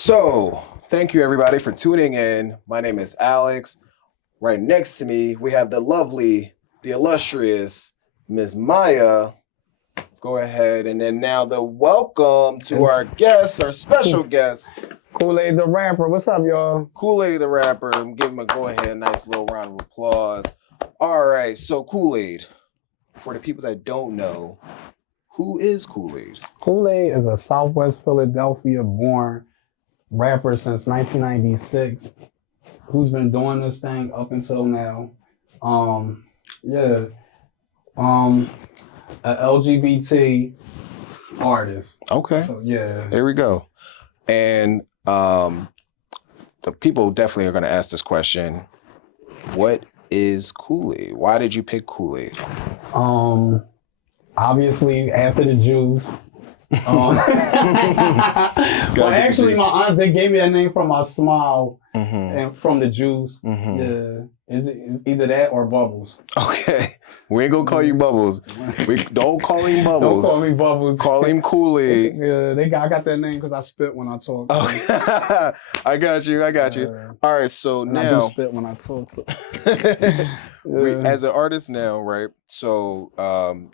So, thank you everybody for tuning in. My name is Alex. Right next to me, we have the lovely, the illustrious Ms. Maya. Go ahead, and then now the welcome to our guest, our special guest, COOLAID the rapper. What's up, y'all? COOLAID the rapper. Give him a go ahead, nice little round of applause. All right, so COOLAID. For the people that don't know, who is COOLAID? COOLAID is a Southwest Philadelphia born rapper since 1996 who's been doing this thing up until now. A LGBT artist. Okay. So yeah. There we go. And the people definitely are going to ask this question. What is COOLAID? Why did you pick COOLAID? Obviously after the Jews. Well, actually, my aunts, they gave me that name from my smile and from the Jews. Yeah, it's either that or Bubbles. Okay, we ain't gonna call you Bubbles. We don't call him Bubbles. Don't call me Bubbles. Call him COOLAID. Yeah, I got that name because I spit when I talk. Oh, I got you. All right, so and now I do spit when I talk. as an artist now, right? So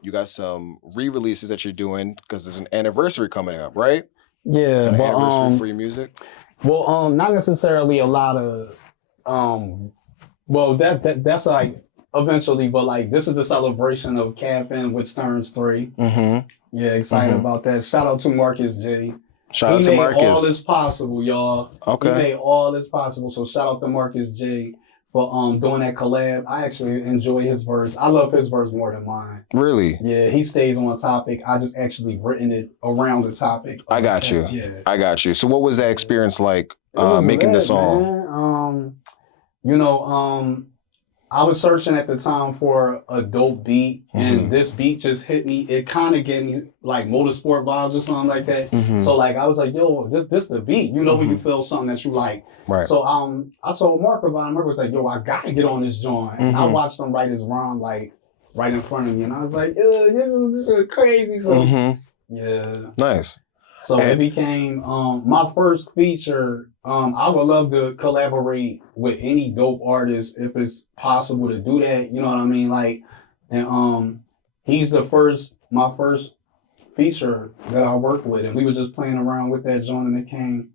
you got some re-releases that you're doing because there's an anniversary coming up, right? Yeah, An but anniversary for your music. Well, not necessarily a lot of well, that's like eventually, but like this is the celebration of Cap'n, which turns 3. Yeah, excited about that. Shout out to Marcus J. Shout out to Marcus. He made all this possible, y'all. Okay. He made all this possible. So shout out to Marcus J for doing that collab. I actually enjoy his verse. I love his verse more than mine. Really? Yeah, he stays on topic. I just actually written it around the topic. I got you. Yeah. I got you. So what was that experience like making the song? Man. I was searching at the time for a dope beat, and this beat just hit me. It kind of gave me like motorsport vibes or something like that. So like I was like, yo, this the beat. You know when you feel something that you like. Right. So I told Mark about it. Mark was like, yo, I gotta get on this joint. And I watched him write his rhyme like right in front of me, and I was like, this is crazy. So yeah. Nice. So it became my first feature. I would love to collaborate with any dope artist if it's possible to do that. You know what I mean? Like, and he's my first feature that I worked with, and we was just playing around with that joint, and it came.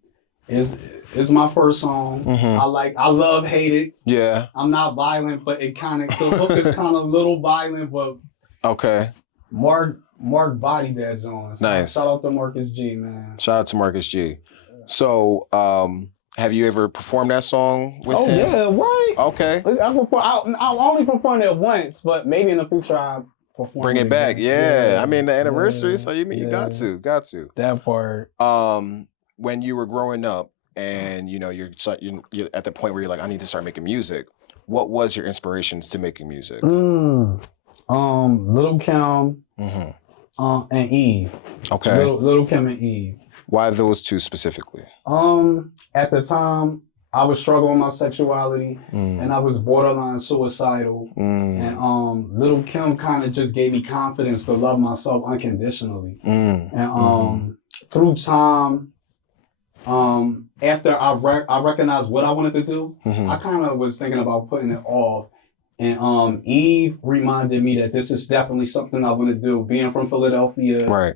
It's my first song. I love Hate It. Yeah. I'm not violent, but it kind of the hook is kind of a little violent, but okay. Mark bodied that joint. So nice. Shout out to Marcus G, man. Shout out to Marcus G. So, have you ever performed that song with him? Oh yeah, right. Okay. I only performed it once, but maybe in the future I perform. Bring it back, yeah. I mean the anniversary, so you got to. That part. When you were growing up, and you're at the point where you're like, I need to start making music. What was your inspirations to making music? Lil' Kim, and Eve. Okay. Lil' Kim and Eve. Why those two specifically? At the time, I was struggling with my sexuality, and I was borderline suicidal. And Lil' Kim kind of just gave me confidence to love myself unconditionally. And through time, after I recognized what I wanted to do, I kind of was thinking about putting it off. And Eve reminded me that this is definitely something I want to do. Being from Philadelphia, right?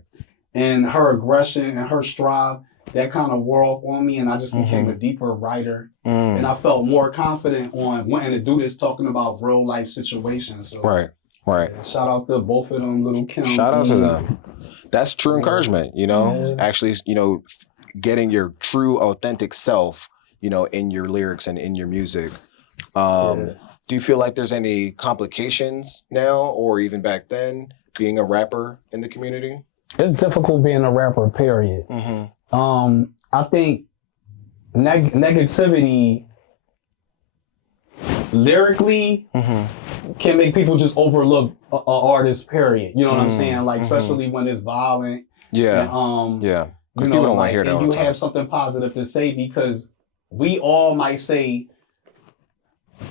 And her aggression and her strive, that kind of wore off on me, and I just became a deeper writer. And I felt more confident on wanting to do this, talking about real life situations. So, right. Yeah, shout out to both of them, Lil' Kim. Shout out to them. That's true encouragement. Actually, getting your true, authentic self, in your lyrics and in your music. Do you feel like there's any complications now, or even back then, being a rapper in the community? It's difficult being a rapper, period. I think negativity lyrically can make people just overlook an artist, period. You know what I'm saying? Like, especially when it's violent. Yeah. And, yeah. You know, like, and you have something positive to say, because we all might say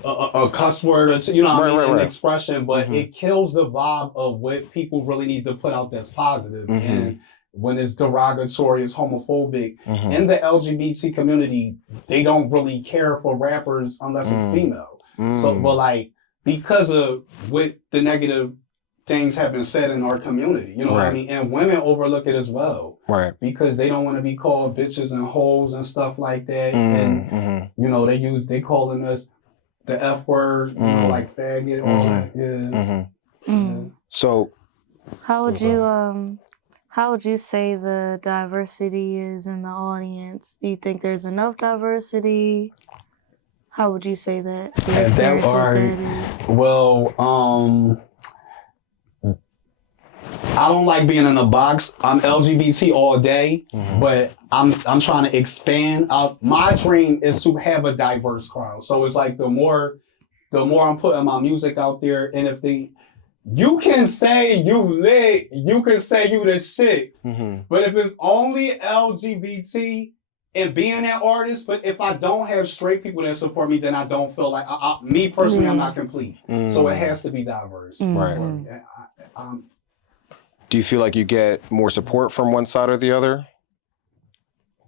a cuss word, or, you know what I mean, an expression, but it kills the vibe of what people really need to put out that's positive. And when it's derogatory, it's homophobic. Mm-hmm. In the LGBT community, they don't really care for rappers unless it's female. So, but like, because of what the negative things have been said in our community, you know what I mean? And women overlook it as well. Right. Because they don't want to be called bitches and hoes and stuff like that. And, you know, they calling us the F word, you know, like faggot, all that. Yeah. So how would you say the diversity is in the audience? Do you think there's enough diversity? How would you say that? Well, I don't like being in a box. I'm LGBT all day, but I'm trying to expand out. My dream is to have a diverse crowd. So it's like the more I'm putting my music out there, and if you can say you lit, you can say you the shit, but if it's only LGBT and being that artist, but if I don't have straight people that support me, then I don't feel like me personally, I'm not complete. So it has to be diverse. Right. Do you feel like you get more support from one side or the other?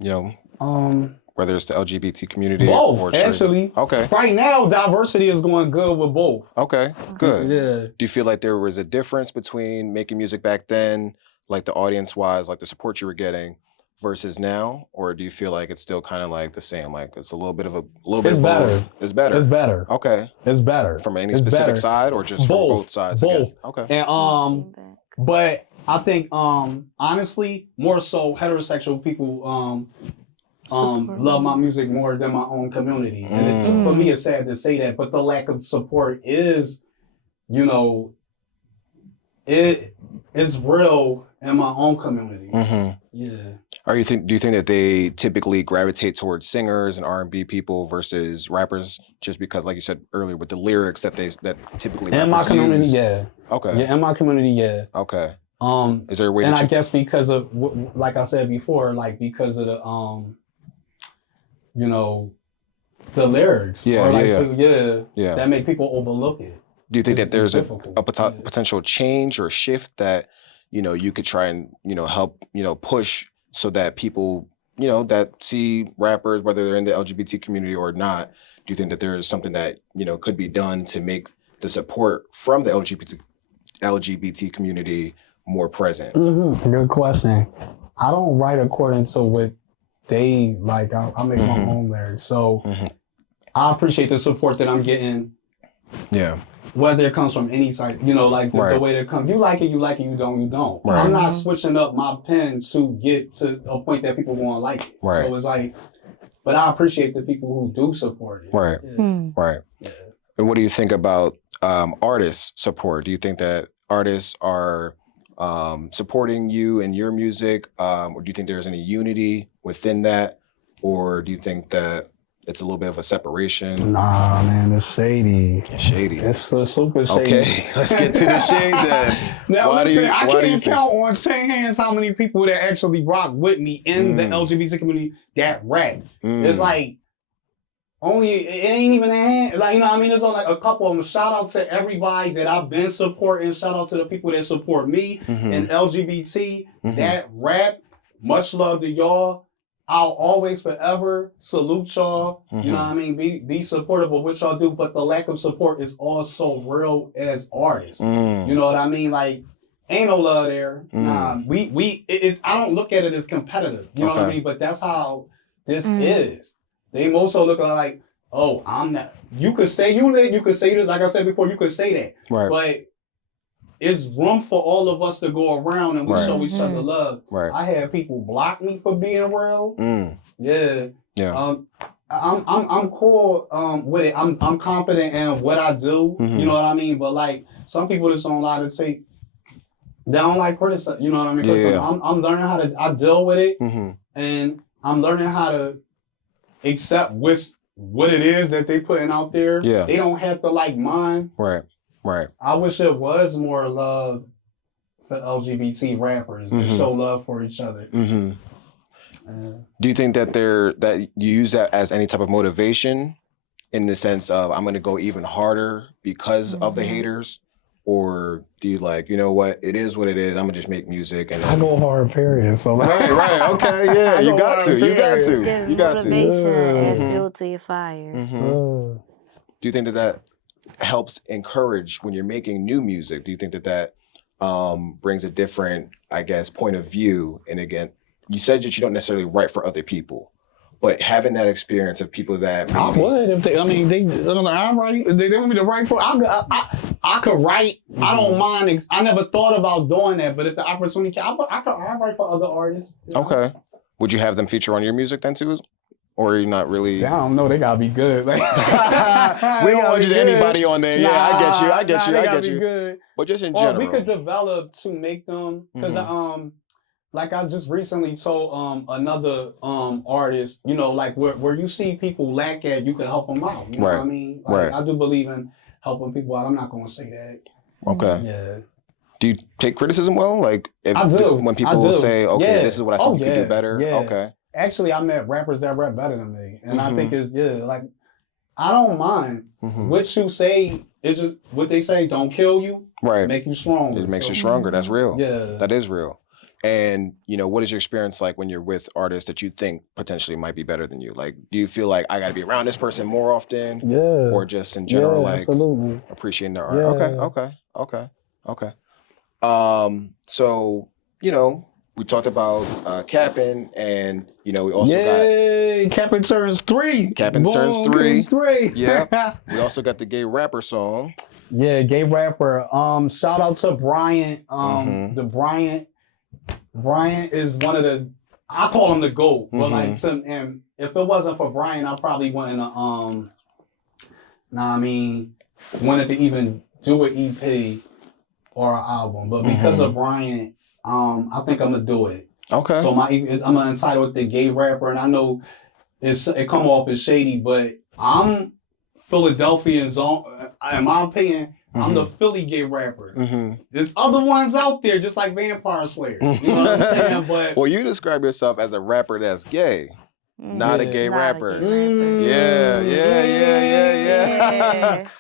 You know, whether it's the LGBT community both, or actually. Okay. Right now, diversity is going good with both. Okay, good. Yeah. Do you feel like there was a difference between making music back then, like the audience-wise, like the support you were getting, versus now? Or do you feel like it's still kind of like the same? Like it's a little bit of a It's better. It's better. It's better. Okay. It's better. From any specific side or just from both sides? Both. Okay. And but I think honestly, more so heterosexual people love my music more than my own community. And it's, for me, it's sad to say that, but the lack of support is, you know, it is real in my own community. Yeah. Do you think that they typically gravitate towards singers and R&B people versus rappers, just because, like you said earlier, with the lyrics that typically in my community, use? yeah. Okay. Yeah, in my community, yeah. Okay. Is there a way? And I guess because of, like I said before, like because of the you know, the lyrics. Yeah, that make people overlook it. Do you think that there's a potential change or shift that, you know, you could try and, you know, help, you know, push so that people, you know, that see rappers, whether they're in the LGBT community or not, do you think that there is something that, you know, could be done to make the support from the LGBT community more present? Good question. I don't write according to what they like. I make my own lyrics. So I appreciate the support that I'm getting. Yeah. Whether it comes from any side, you know, like the way that it comes. You like it, you don't, you don't. Right. I'm not switching up my pen to get to a point that people want to like it. Right. So it's like, but I appreciate the people who do support it. Right. Right. Yeah. And what do you think about artists' support? Do you think that artists are supporting you and your music? Or do you think there's any unity within that? Or do you think that it's a little bit of a separation? Nah, man, it's shady. It's shady. It's super shady. Okay, let's get to the shade then. Now listen, I can't count on 10 hands how many people that actually rock with me in the LGBT community that rap. It's like, it ain't even a hand. Like, you know what I mean? There's only like a couple of them. Shout out to everybody that I've been supporting. Shout out to the people that support me in LGBT, that rap. Much love to y'all. I'll always forever salute y'all. You know what I mean? Be supportive of what y'all do, but the lack of support is also real as artists. You know what I mean? Like, ain't no love there. Nah, I don't look at it as competitive. You know what I mean? But that's how this is. They also look like, oh, I'm not. You could say you lit. You could say that. Like I said before, you could say that. Right. But it's room for all of us to go around and we show each other love. Right. I had people block me for being real. Yeah. Yeah. I'm cool with it. I'm confident in what I do. You know what I mean? But like some people just don't like to say they don't like criticize. You know what I mean? Because I'm learning how to deal with it, and I'm learning how to accept what it is that they putting out there. Yeah. They don't have to like mine. Right. Right. I wish there was more love for LGBT rappers to show love for each other. Do you think that you use that as any type of motivation in the sense of I'm going to go even harder because of the haters? or do you like, you know what, it is what it is. I'm gonna just make music and I go hard, period. So right, okay, yeah, you got to, Give you got to. motivation and Mhm. fuel to your fire. Do you think that helps encourage when you're making new music? Do you think that brings a different, I guess, point of view? And again, you said that you don't necessarily write for other people, but having that experience of people that I maybe, would if they. I mean, I write. They want me to write for. I could write. I don't mind. I never thought about doing that, but if the opportunity came, I write for other artists. You know? okay, would you have them feature on your music then too? Or are you not really? Yeah, I don't know. They gotta be good. Like, we don't want just anybody on there. Yeah, I get you. I get you. I get you. Good. But just in Or general, we could develop to make them because like I just recently told another artist, you know, like where you see people lack at, you can help them out. You know what I mean? Like, I do believe in helping people out. I'm not gonna say that. Okay. Yeah. Do you take criticism well? Like if I do. When people say, okay, this is what I think you could do better. Yeah. Okay. Actually, I met rappers that rap better than me, and I think it's like I don't mind what you say. It's just what they say. Don't kill you. Right. Make you stronger. It makes you stronger. That's real. Yeah. That is real. And you know, what is your experience like when you're with artists that you think potentially might be better than you? Like, do you feel like I got to be around this person more often? Yeah. Or just in general, like absolutely. appreciating their art? Yeah. Okay. So you know, we talked about capping, and you know, we also got Capping turns 3. Capping turns 3. Yeah. We also got the gay rapper song. Yeah, gay rapper. Shout out to Bryant. The Bryant is one of the. I call him the GOAT. But like, and if it wasn't for Bryant, I probably wouldn't. Wanted to even do an EP or an album. But because of Bryant, I think I'm gonna do it. Okay. So I'm entitled the gay rapper, and I know it come off as shady, but I'm Philadelphians. In my opinion, I'm the Philly gay rapper. There's other ones out there, just like Vampire Slayer. You know what I'm saying? But well, you describe yourself as a rapper that's gay, not a gay rapper. Yeah.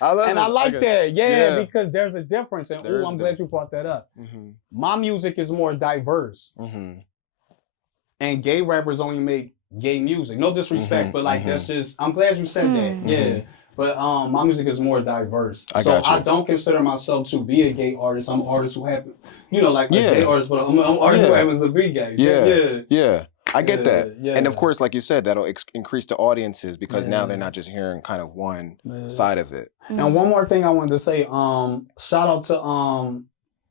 I like that. Yeah, because there's a difference. And I'm glad you brought that up. My music is more diverse. And gay rappers only make gay music. No disrespect, but like that's just. I'm glad you said that. Yeah. But my music is more diverse. I don't consider myself to be a gay artist. I'm an artist who happens, you know, like a gay artist, but I'm an artist who happens to be gay. Yeah. I get that. Yeah. And of course, like you said, that'll increase the audiences because now they're not just hearing kind of one side of it. And one more thing I wanted to say, shout out to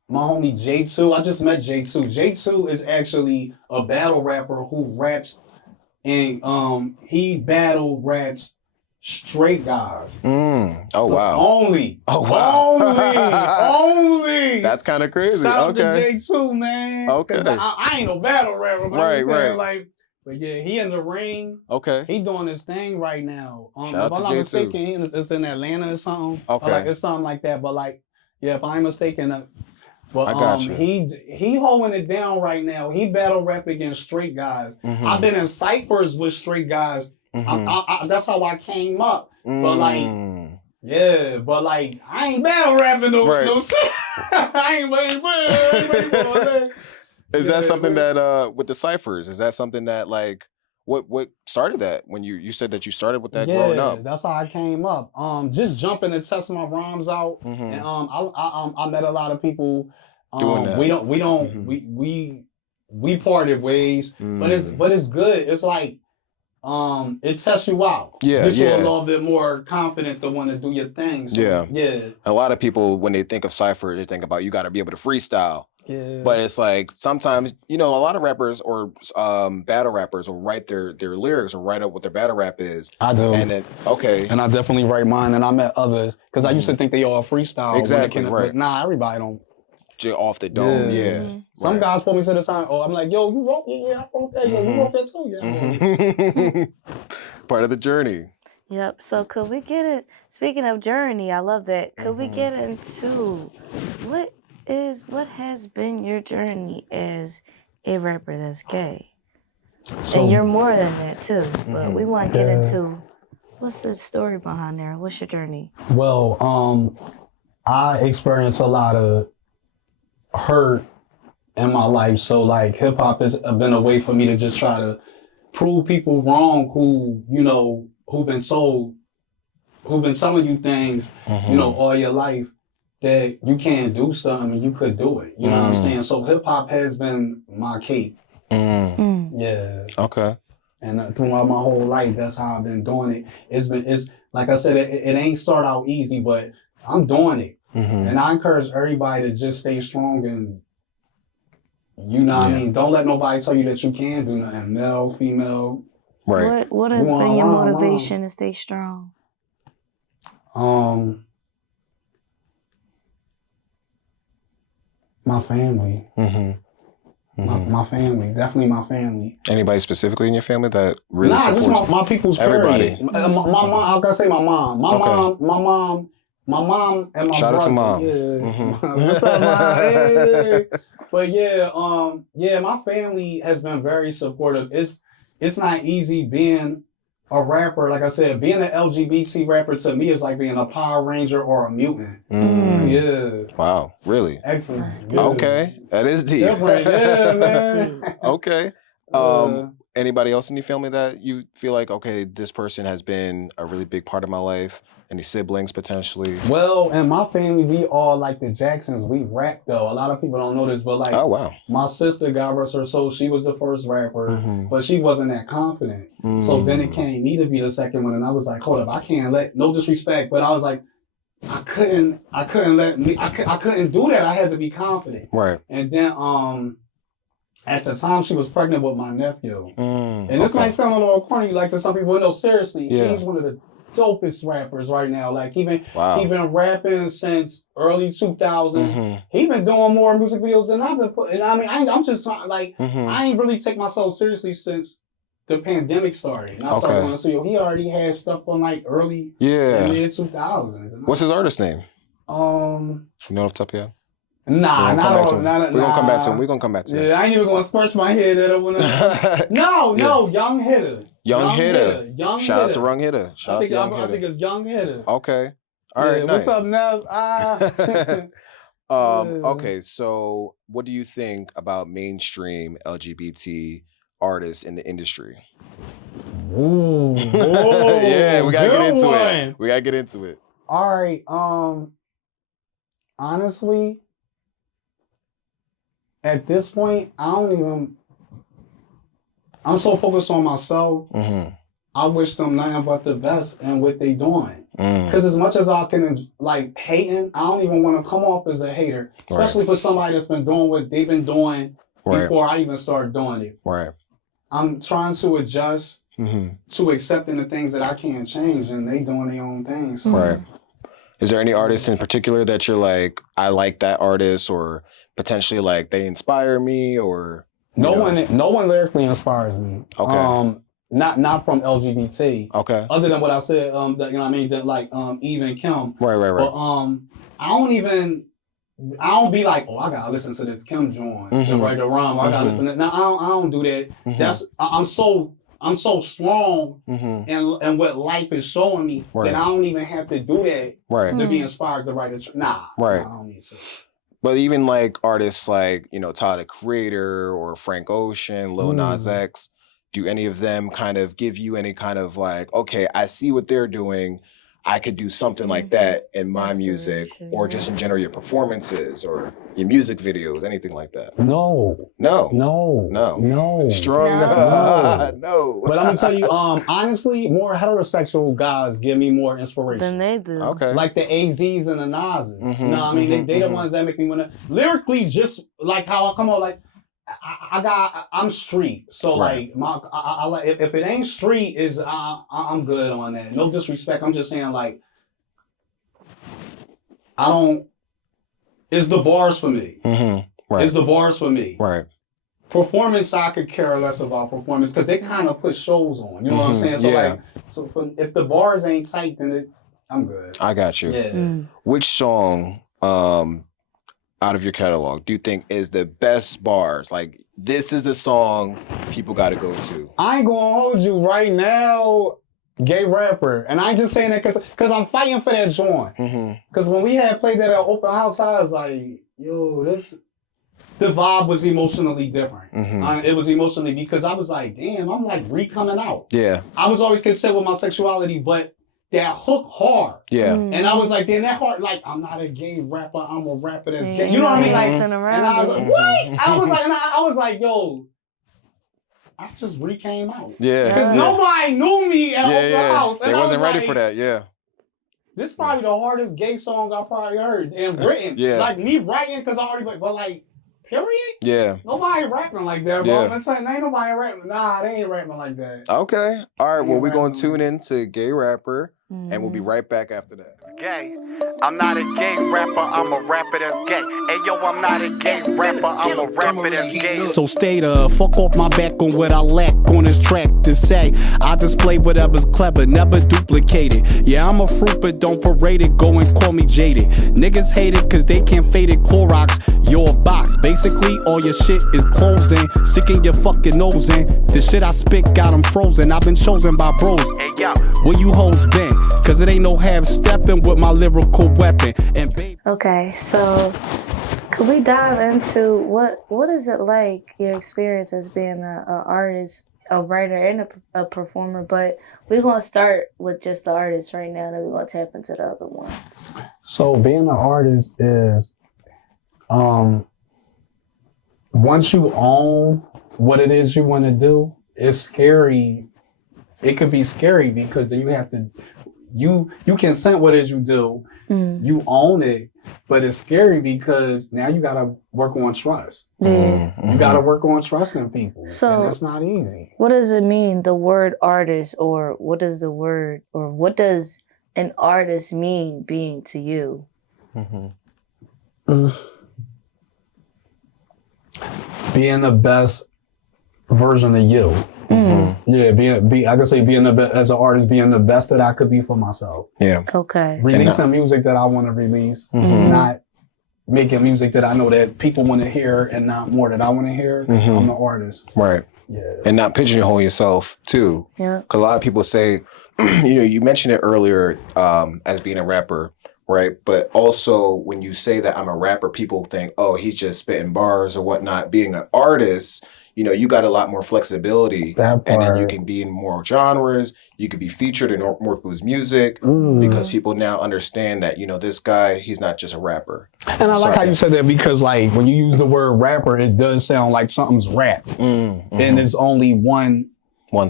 my homie J2. I just met J2. J2 is actually a battle rapper who raps and he battle raps straight guys. Wow. Only. Only. That's kind of crazy. Shout out to J2, man. Okay. I ain't no battle rapper, but I'm right. saying, like, but yeah, he in the ring. Okay. He doing his thing right now. Shout if out I'm to not J2. mistaken, it's in Atlanta or something. Okay. Or like it's something like that. But like, yeah, if I'm mistaken, but I got you. he holding it down right now. He battle rap against straight guys. I've been in ciphers with straight guys. That's how I came up. But like, yeah, but like, I ain't battle rapping no shit. I ain't. Is that something that with the ciphers? Is that something that like what started that when you said that you started with that growing up? Yeah, that's how I came up. Just jumping and testing my rhymes out, and I met a lot of people. Doing that. We parted ways, but it's good. It's like. It tests you out. Gets you a little bit more confident to want to do your thing. So, yeah. A lot of people, when they think of cypher, they think about you got to be able to freestyle. Yeah. But it's like sometimes, you know, a lot of rappers or battle rappers will write their lyrics or write up what their battle rap is. I do. And then, And I definitely write mine, and I met others because I used to think they all freestyle. Exactly, right. But nah, everybody don't. Off the dome, Some guys pull me to the side. Oh, I'm like, yo, you wrote it? Yeah, I wrote that. Yo, you wrote that too? Yeah. Part of the journey. Yep. So could we get it? Speaking of journey, I love that. Could we get into what has been your journey as a rapper that's gay? And you're more than that too. But we want to get into what's the story behind there. What's your journey? Well, I experienced a lot of hurt in my life, so like hip hop has been a way for me to just try to prove people wrong who, you know, who've been telling you things, you know, all your life that you can't do something and you could do it. You know what I'm saying? So hip hop has been my cape. Yeah. Okay. And throughout my whole life, that's how I've been doing it. It's like I said, it ain't start out easy, but I'm doing it. And I encourage everybody to just stay strong and, you know what I mean? Don't let nobody tell you that you can't do nothing. Male, female. Right. What has been your motivation to stay strong? My family. My family, definitely my family. Anybody specifically in your family that really supports just my people's everybody? My mom, I gotta say my mom. My mom and my Shout brother. out to mom. Yeah. What's up, mom? Hey. But yeah, my family has been very supportive. It's not easy being a rapper. Like I said, being an LGBT rapper to me is like being a Power Ranger or a mutant. Yeah. Wow, really? Excellent. Yeah. Okay, that is deep. Different, yeah, man. Okay. Anybody else in your family that you feel like, okay, this person has been a really big part of my life? Any siblings potentially? Well, in my family, we all like the Jacksons. We rap though. A lot of people don't know this, but like, oh wow, my sister, God rest her soul, she was the first rapper, but she wasn't that confident. So then it came me to be the second one, and I was like, hold up, I can't let, no disrespect, but I was like, I couldn't do that. I had to be confident. Right. And then at the time she was pregnant with my nephew. And this might sound a little corny, like to some people, no, seriously, he's one of the dopest rappers right now. Like he been rapping since early 2000. He been doing more music videos than I've been putting. I mean, I'm just trying, like, I ain't really take myself seriously since the pandemic started. And I started going to studio. He already had stuff on like early mid 2000s. What's his artist name? You know off the top of your head? Nah. We're gonna come back to him. We're gonna come back to him. Yeah, I ain't even gonna scratch my head at it. No, Young Hitter. Young Hitter. Shout out to Young Hitter. I think it's Young Hitter. Okay. All right. Nice. What's up, Nev? Okay, so what do you think about mainstream LGBT artists in the industry? Ooh, yeah, we gotta get into one. it. We gotta get into it. All right. Honestly, at this point, I'm so focused on myself. I wish them nothing but the best in what they doing. Because as much as I can like hating, I don't even want to come off as a hater, especially for somebody that's been doing what they've been doing before I even started doing it. Right. I'm trying to adjust to accepting the things that I can't change, and they doing their own thing. So. Right. Is there any artists in particular that you're like, I like that artist, or potentially like they inspire me, or no one lyrically inspires me. Okay. Not from LGBT. Okay. Other than what I said, that, you know what I mean, that like Eve and Kim. Right. But I don't be like, oh, I gotta listen to this Kim joint, the right or wrong. I gotta listen to that. No, I don't do that. I'm so strong in what life is showing me that I don't even have to do that to be inspired to write a Nah, I don't need to. But even like artists like, you know, Tyler, the Creator, or Frank Ocean, Lil Nas X, do any of them kind of give you any kind of like, okay, I see what they're doing, I could do something like that in my music, or just in general your performances or your music videos, anything like that? No. Strong. No. But I'm gonna tell you, honestly, more heterosexual guys give me more inspiration than they do. Okay. Like the AZs and the Nas's. You know what I mean? They the ones that make me wanna lyrically, just like how I come on, like I'm street, so like I like if it ain't street, is I'm good on that. No disrespect, I'm just saying like I don't. It's the bars for me. It's the bars for me. Right. Performance, I could care less about performance because they kind of put shows on. You know what I'm saying? So like, if the bars ain't tight, then I'm good. I got you. Yeah. Which song out of your catalog do you think is the best bars? Like, this is the song people got to go to. I ain't gonna hold you right now. gay rapper. And I ain't just saying that because I'm fighting for that joint. Because when we had played that at open house, I was like, yo, the vibe was emotionally different. It was emotionally because I was like, damn, I'm like coming out. Yeah. I was always concerned with my sexuality, but that hook hard. Yeah. And I was like, damn, that hard, like, I'm not a gay rapper, I'm a rapper that's gay. You know what I mean? Like, and I was like, what? I was like, yo, I just came out. Yeah. Because nobody knew me at open house. They wasn't ready for that, This is probably the hardest gay song I probably heard and written. Like me writing, because I already, but like, period? Yeah. Nobody rapping like that, bro. I'm saying, ain't nobody rapping. Nah, they ain't rapping like that. Okay. All right, well, we're going to tune in to Gay Rapper, and we'll be right back after that. Gay. I'm not a gay rapper, I'm a rapper that's gay. Hey yo, I'm not a gay rapper, I'm a rapper that's gay. So stay the fuck off my back on what I lack on this track to say. I display whatever's clever, never duplicated. Yeah, I'm a fruit, but don't parade it, go and call me jaded. Niggas hate it cause they can't fade it, Clorox, your box. Basically, all your shit is closed in, sticking your fucking nose in. The shit I spit got them frozen, I've been chosen by bros. Hey yo, where you hoes been? Cause it ain't no half-stepping with my lyrical weapon. And baby. Okay, so could we dive into what is it like, your experience as being an artist, a writer, and a performer? But we're going to start with just the artist right now, then we're going to tap into the other ones. So being an artist is, once you own what it is you want to do, it's scary. It could be scary because then you have to, you consent what it is you do, you own it, but it's scary because now you gotta work on trust. You gotta work on trusting people, so and it's not easy. What does it mean, the word artist, or what does an artist mean being to you? Being the best version of you. Yeah, I could say being the best as an artist, being the best that I could be for myself. Yeah. Okay. Releasing music that I want to release, not making music that I know that people want to hear and not more that I want to hear because I'm the artist. Right. Yeah. And not pigeonhole yourself too. Yeah. Because a lot of people say, you mentioned it earlier as being a rapper, right? But also when you say that I'm a rapper, people think, oh, he's just spitting bars or whatnot. Being an artist, you got a lot more flexibility, and then you can be in more genres. You could be featured in more people's music because people now understand that, this guy, he's not just a rapper. And I like how you said that because, like, when you use the word rapper, it does sound like something's rap, and it's only one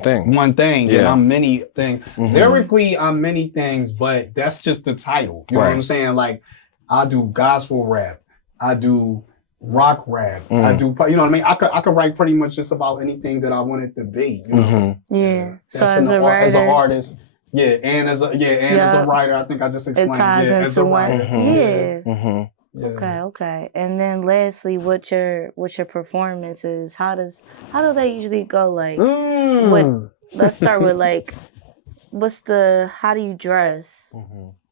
thing. Yeah. And I'm many things. Lyrically, I'm many things, but that's just the title. You know what I'm saying? Like, I do gospel rap. I do rock rap. I do, you know what I mean? I could write pretty much just about anything that I want it to be. You know? Yeah. So as a writer, as an artist, and as a writer, I think I just explained. It ties into as a writer. Okay. And then lastly, what your performance is? How do they usually go? Like, let's start with like, how do you dress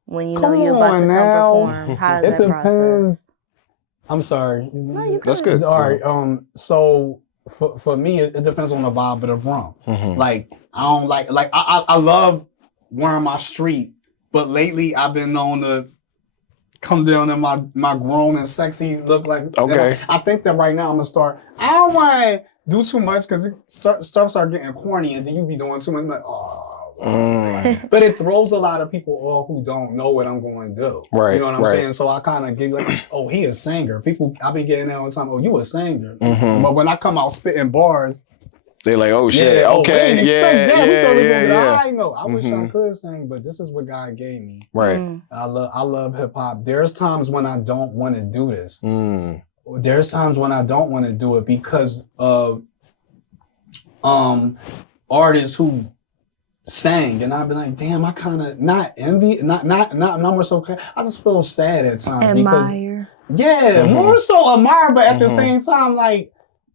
when you're about to come perform? How does that process? I'm sorry. No, you That's good. All right. So for me, it depends on the vibe of the room. Like I don't like I love wearing my street, but lately I've been known to come down in my grown and sexy look like. Okay. I think that right now I'm gonna start. I don't want to do too much because stuff start getting corny, and then you be doing too much. Like, but it throws a lot of people off who don't know what I'm going to do. Right. You know what I'm saying? So I kind of give like, oh, he a singer. People, I be getting that all the time. Oh, you a singer. But when I come out spitting bars, they're like, oh shit, yeah, okay, I know. I wish I could sing, but this is what God gave me. Right. I love hip hop. There's times when I don't want to do this. There's times when I don't want to do it because of artists who sang, and I've been like, damn, I kind of not envy, not more so. I just feel sad at times. Admire. Because, more so admire, but at the same time, like,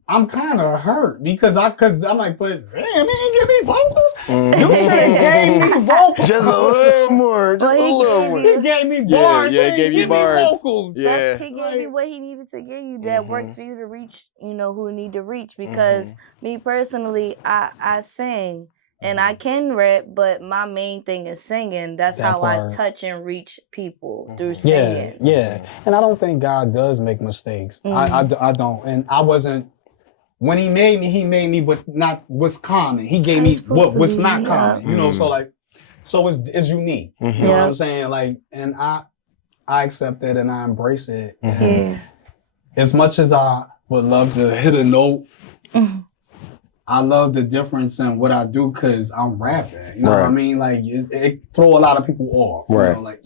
I'm kind of hurt because I'm like, but damn, he ain't give me vocals. You should have gave me vocals. Just a little more. Just a little more. He gave me bars. Yeah, he gave you bars. Me vocals. Yeah. He gave you what he needed to give you that works for you to reach, who you need to reach. Because me personally, I sing, and I can rap, but my main thing is singing. That's That how part. I touch and reach people through Yeah, singing. yeah. And I don't think God does make mistakes. I don't. And I wasn't, when he made me with not what's common. He gave me what's not common, you know, so like, so it's unique. You know what I'm saying? Like, and I accept it and I embrace it. And as much as I would love to hit a note, I love the difference in what I do because I'm rapping. You know what I mean? Like, it throw a lot of people off. You know, like,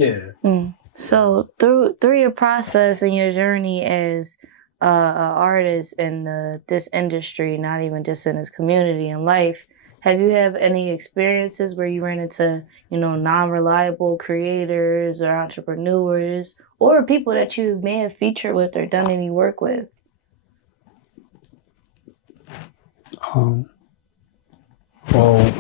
So through your process and your journey as an artist in this industry, not even just in this community and life, have you had any experiences where you ran into, you know, non-reliable creators or entrepreneurs or people that you may have featured with or done any work with? Well,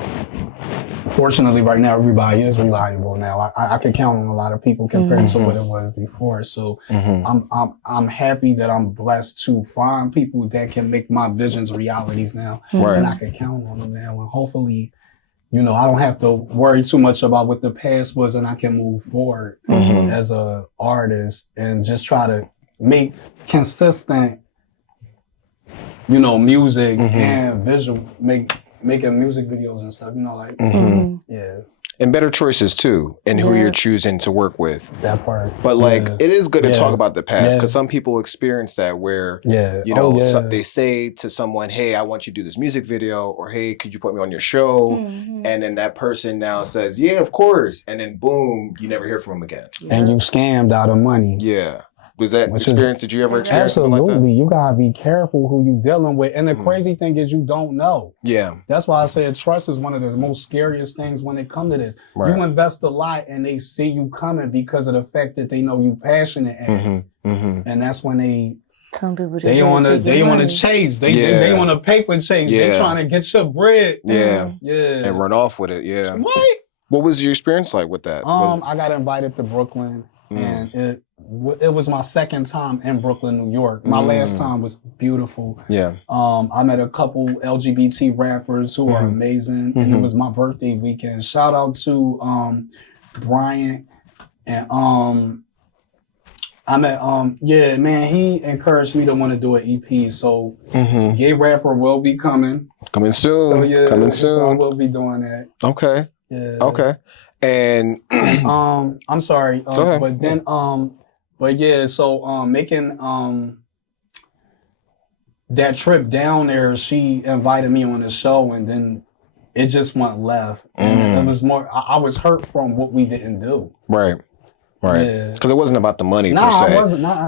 fortunately, right now everybody is reliable. Now I can count on a lot of people compared to what it was before. So I'm happy that I'm blessed to find people that can make my visions realities now, and I can count on them now. And hopefully, you know, I don't have to worry too much about what the past was, and I can move forward as a artist and just try to make consistent, you know, music and visual, making music videos and stuff, you know, like, and better choices too, and who you're choosing to work with. That part. But like, it is good to talk about the past because some people experience that where, you know, they say to someone, hey, I want you to do this music video, or hey, could you put me on your show? And then that person now says, yeah, of course. And then boom, you never hear from them again. And you scammed out of money. Yeah. Was that experience? Did you ever experience something like that? Absolutely. You gotta be careful who you dealing with. And the crazy thing is you don't know. Yeah. That's why I said trust is one of the most scariest things when it comes to this. You invest a lot and they see you coming because of the fact that they know you passionate at it. And that's when they Some people just they on a chase. They on a paper chase. They trying to get your bread. And run off with it. Yeah. What was your experience like with that? I got invited to Brooklyn. And it was my second time in Brooklyn, New York. My last time was beautiful. Yeah. I met a couple LGBT rappers who are amazing, and it was my birthday weekend. Shout out to Bryant and I met he encouraged me to want to do an EP. So Gay Rapper will be coming. Coming soon. So coming soon. So I will be doing that. Okay. Yeah. Okay. And I'm sorry, go ahead. But then so making that trip down there, she invited me on the show, and then it just went left. And it was more, I was hurt from what we didn't do. Right. Because it wasn't about the money per se.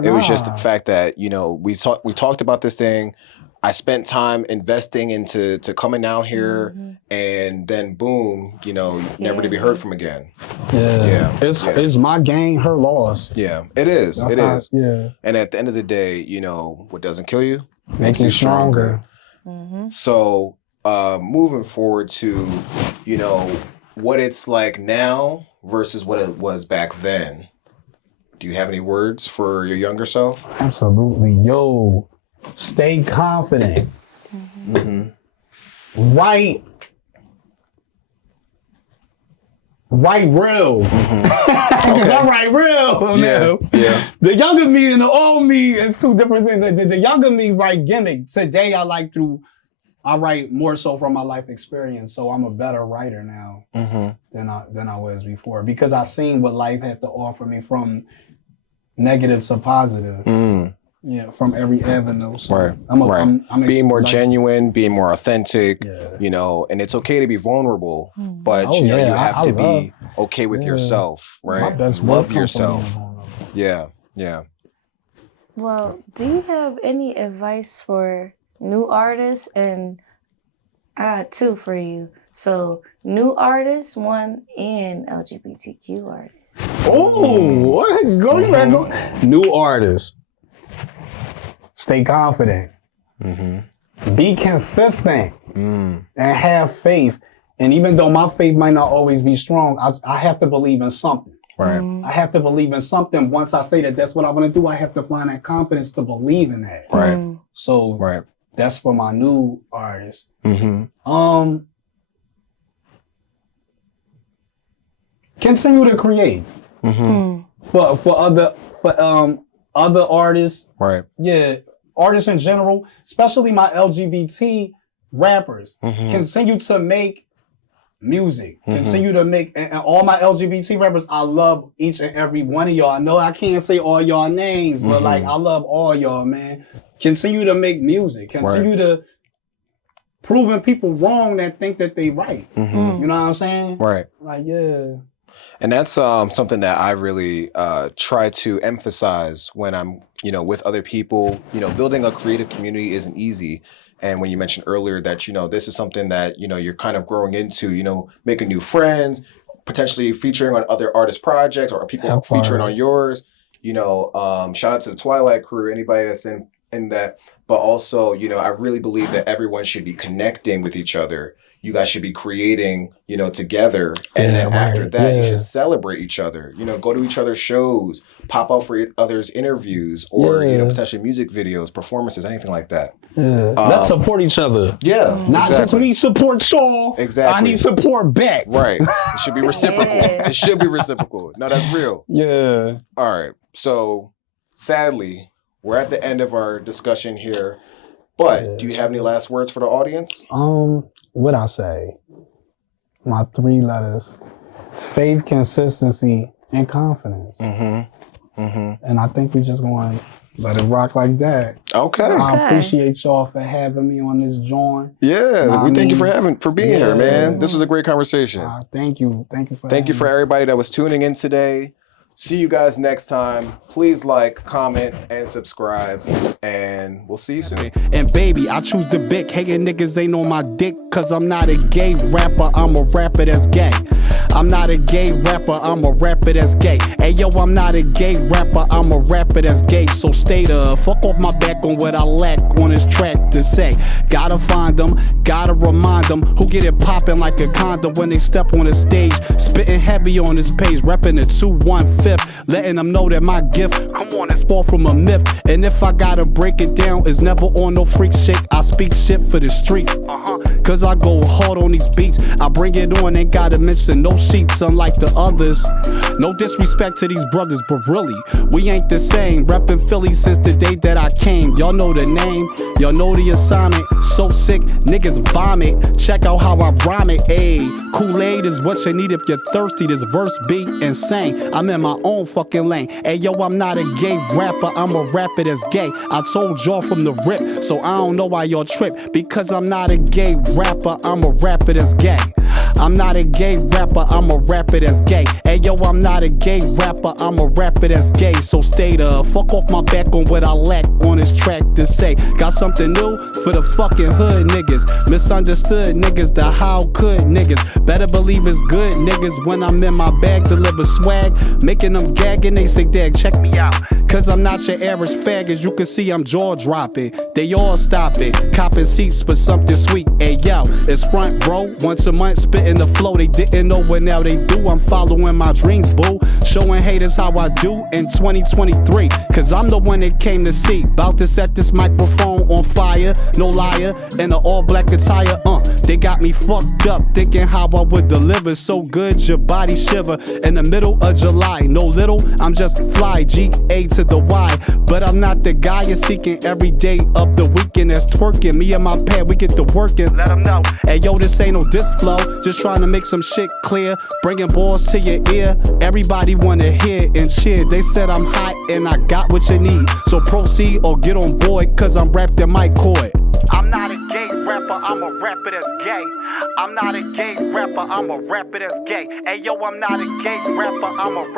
It was just the fact that, you know, we talked about this thing. I spent time investing into coming down here, and then boom, you know, never to be heard from again. It's my gain, her loss. Yeah, it is. And at the end of the day, you know, what doesn't kill you makes you stronger. So moving forward to, you know, what it's like now versus what it was back then. Do you have any words for your younger self? Absolutely. Yo, stay confident. Write real. Because I write real. Yeah. The younger me and the old me is two different things. The younger me write gimmick. Today I write more so from my life experience. So I'm a better writer now than I was before. Because I seen what life had to offer me from negative to positive. Yeah, from every avenue. So I'm being more genuine, being more authentic, you know, and it's okay to be vulnerable, but you know, you have to be okay with yourself, right? My best love yourself. Yeah. Well, do you have any advice for new artists? And I got two for you. So new artists, one, and LGBTQ artists. Oh, what? Go. New artists. Stay confident. Be consistent. And have faith. And even though my faith might not always be strong, I have to believe in something. Right. I have to believe in something. Once I say that that's what I want to do, I have to find that confidence to believe in that. Right. So that's for my new artists. continue to create for other artists. Right. Yeah, artists in general, especially my LGBT rappers, continue to make music. Continue to make, and all my LGBT rappers, I love each and every one of y'all. I know I can't say all y'all names, but like I love all y'all, man. Continue to make music. Continue to proving people wrong that think that they right. You know what I'm saying? Right. Like, yeah. And that's something that I really try to emphasize when I'm, you know, with other people. You know, building a creative community isn't easy. And when you mentioned earlier that, you know, this is something that, you know, you're kind of growing into, you know, making new friends, potentially featuring on other artist projects or people featuring on yours, you know, shout out to the Twilight crew, anybody that's in that. But also, you know, I really believe that everyone should be connecting with each other. You guys should be creating, you know, together. And then after that, you should celebrate each other. You know, go to each other's shows, pop out for others' interviews or, you know, potentially music videos, performances, anything like that. Let's support each other. Yeah. Not just me support y'all. Exactly. I need support back. Right. It should be reciprocal. It should be reciprocal. No, that's real. Yeah. All right. So sadly, we're at the end of our discussion here. But do you have any last words for the audience? What I say? My 3 letters: faith, consistency, and confidence. And I think we just going to let it rock like that. Okay. I appreciate y'all for having me on this joint. Yeah, we thank you for being here, man. This was a great conversation. Thank you. Thank you for Thank you for everybody that was tuning in today. See you guys next time. Please like, comment, and subscribe. And we'll see you soon. And baby, I choose the big. Hating niggas ain't on my dick, cause I'm not a gay rapper, I'm a rapper that's gay. I'm not a gay rapper, I'm a rapper that's gay. Hey yo, I'm not a gay rapper, I'm a rapper that's gay. So stay the fuck off my back on what I lack on this track to say. Gotta find them, gotta remind them who get it poppin' like a condom when they step on the stage. Spitting heavy on this page, reppin' the 2-1-5, letting them know that my gift, come on, it's far from a myth. And if I gotta break it down, it's never on no freak shit. I speak shit for the streets, cause I go hard on these beats. I bring it on, ain't gotta mention no sheets, unlike the others. No disrespect to these brothers, but really, we ain't the same. Reppin' Philly since the day that I came. Y'all know the name, y'all know the assignment. So sick, niggas vomit. Check out how I rhyme it, ayy. Kool-Aid is what you need if you're thirsty. This verse be insane. I'm in my own fucking lane. Hey yo, I'm not a gay rapper, I'm a rapper that's gay. I told y'all from the rip, so I don't know why y'all trip. Because I'm not a gay rapper, I'm a rapper that's gay. I'm not a gay rapper, I'm a rapper that's gay. Hey yo, I'm not a gay rapper, I'm a rapper that's gay. So stay the fuck off my back on what I lack on this track to say. Got something new for the fucking hood niggas. Misunderstood niggas, the how could niggas. Better believe it's good niggas when I'm in my bag, deliver swag. Making them gag and they say, Dag, check me out. Cause I'm not your average fag, as you can see I'm jaw dropping. They all stop it, copping seats for something sweet. Hey yo, it's front bro, once a month spitting the flow. They didn't know what now they do, I'm following my dreams, boo. Showing haters how I do in 2023. Cause I'm the one that came to see. About to set this microphone on fire, no liar, in an all black attire. They got me fucked up, thinking how I would deliver so good your body shiver. In the middle of July, no little, I'm just fly, G-A to the Y. But I'm not the guy you're seeking every day of the weekend that's twerking. Me and my pad, we get to working. Let them know. Hey yo, this ain't no disc flow, just trying to make some shit clear. Bringing balls to your ear, everybody wanna hear and cheer. They said I'm hot and I got what you need. So proceed or get on board, cause I'm wrapped in my cord. I'm not a gay rapper, I'm a rapper that's gay. I'm not a gay rapper, I'm a rapper that's gay. Hey yo, I'm not a gay rapper, I'm a